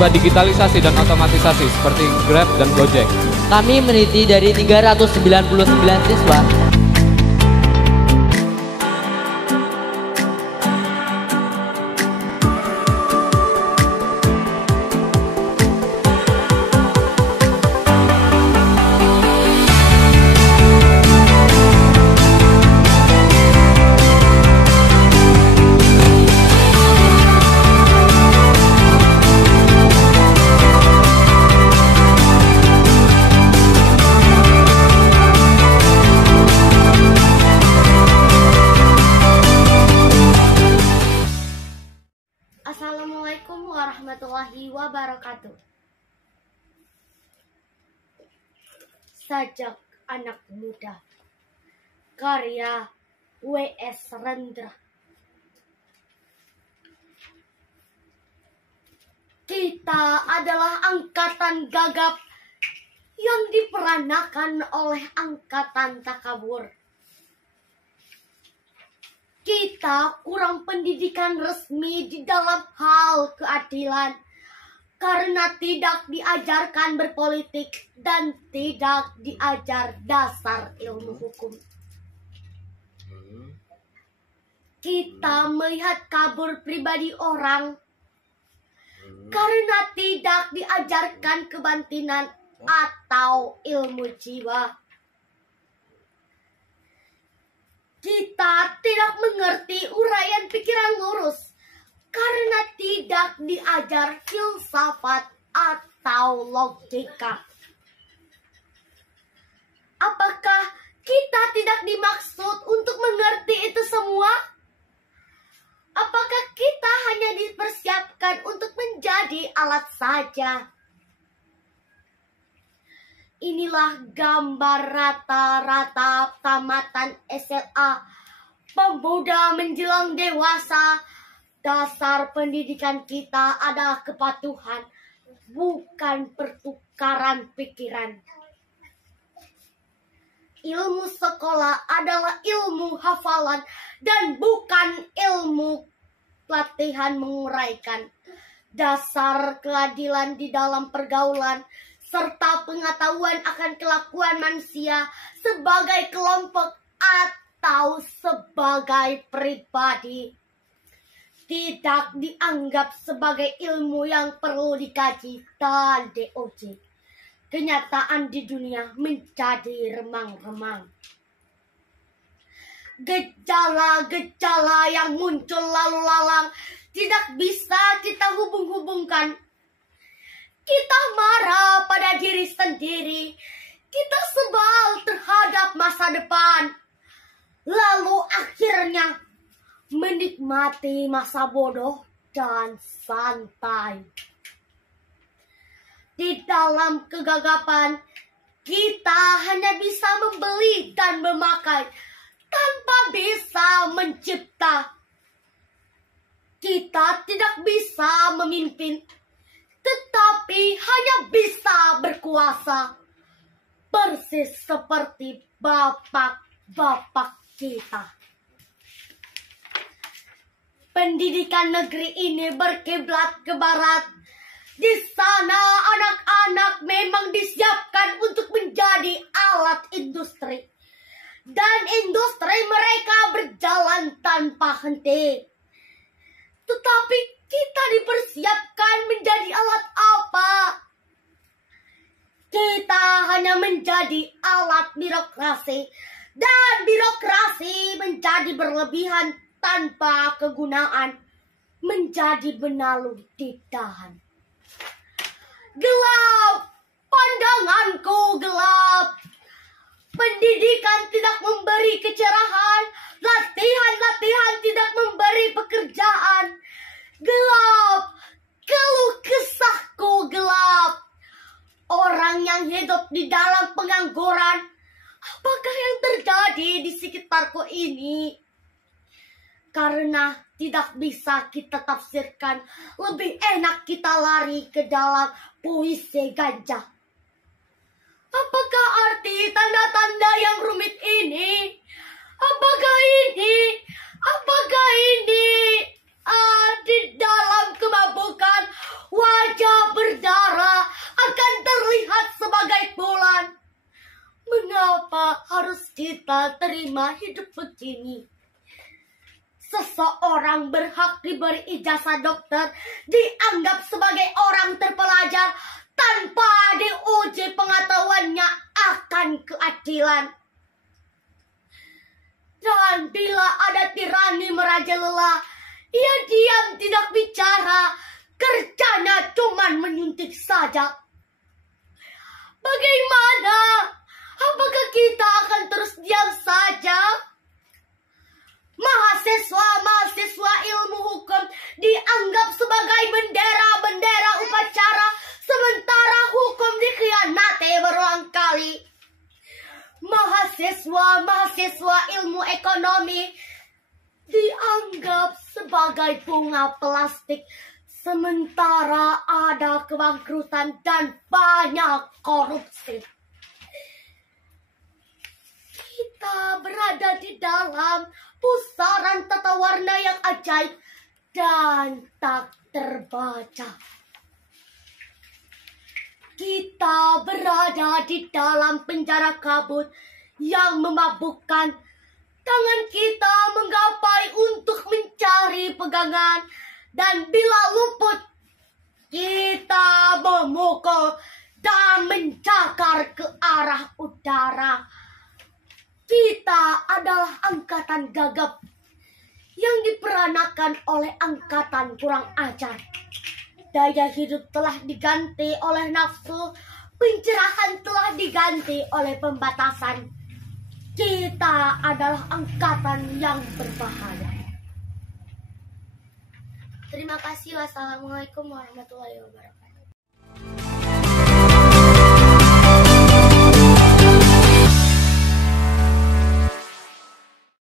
serba digitalisasi dan otomatisasi seperti Grab dan Gojek. Kami meneliti dari 399 siswa. Assalamualaikum warahmatullahi wabarakatuh. Sajak anak muda, karya W.S. Rendra. Kita adalah angkatan gagap yang diperanakan oleh angkatan takabur. Kita kurang pendidikan resmi di dalam hal keadilan karena tidak diajarkan berpolitik dan tidak diajar dasar ilmu hukum. Kita melihat kabur pribadi orang karena tidak diajarkan kebatinan atau ilmu jiwa. Kita tidak mengerti uraian pikiran lurus karena tidak diajar filsafat atau logika. Apakah kita tidak dimaksud untuk mengerti itu semua? Apakah kita hanya dipersiapkan untuk menjadi alat saja? Inilah gambar rata-rata tamatan SLA pemuda menjelang dewasa. Dasar pendidikan kita adalah kepatuhan, bukan pertukaran pikiran. Ilmu sekolah adalah ilmu hafalan dan bukan ilmu pelatihan menguraikan. Dasar keadilan di dalam pergaulan serta pengetahuan akan kelakuan manusia sebagai kelompok atau sebagai pribadi tidak dianggap sebagai ilmu yang perlu dikaji dan diuji. Kenyataan di dunia menjadi remang-remang. Gejala-gejala yang muncul lalu lalang tidak bisa kita hubung-hubungkan. Kita marah pada diri sendiri. Kita sebal terhadap masa depan. Lalu akhirnya menikmati masa bodoh dan santai. Di dalam kegagapan, kita hanya bisa membeli dan memakai tanpa bisa mencipta. Kita tidak bisa memimpin, tetapi hanya bisa berkuasa. Persis seperti bapak-bapak kita. Pendidikan negeri ini berkiblat ke barat. Di sana anak-anak memang disiapkan untuk menjadi alat industri. Dan industri mereka berjalan tanpa henti. Tetapi kita dipersiapkan menjadi alat apa? Kita hanya menjadi alat birokrasi. Dan birokrasi menjadi berlebihan tanpa kegunaan. Menjadi benalu di dahan. Gelap, pandanganku gelap. Pendidikan tidak memberi kecerahan. Latihan-latihan tidak memberi pekerjaan. Gelap, keluh kesahku gelap. Orang yang hidup di dalam pengangguran, apakah yang terjadi di sekitarku ini? Karena tidak bisa kita tafsirkan, lebih enak kita lari ke dalam puisi gajah. Apakah arti tanda-tanda yang rumit ini? Apakah ini? Apakah ini? Di dalam kemabukan, wajah hidup begini. Seseorang berhak diberi ijazah dokter, dianggap sebagai orang terpelajar tanpa diuji pengetahuannya akan keadilan. Dan bila ada tirani merajalela, ia diam tidak bicara, kerjanya cuman menyuntik saja. Bagaimana? Apakah kita akan terus diam saja? Mahasiswa ilmu hukum dianggap sebagai bendera-bendera upacara, sementara hukum dikhianati berulang kali. Mahasiswa ilmu ekonomi dianggap sebagai bunga plastik, sementara ada kebangkrutan dan banyak korupsi. Kita berada di dalam pusaran tata warna yang ajaib dan tak terbaca. Kita berada di dalam penjara kabut yang memabukkan. Tangan kita menggapai untuk mencari pegangan, dan bila luput, kita memukul dan mencakar ke arah udara. Kita adalah angkatan gagap yang diperanakan oleh angkatan kurang ajar. Daya hidup telah diganti oleh nafsu, pencerahan telah diganti oleh pembatasan. Kita adalah angkatan yang berbahaya. Terima kasih. Wassalamualaikum warahmatullahi wabarakatuh.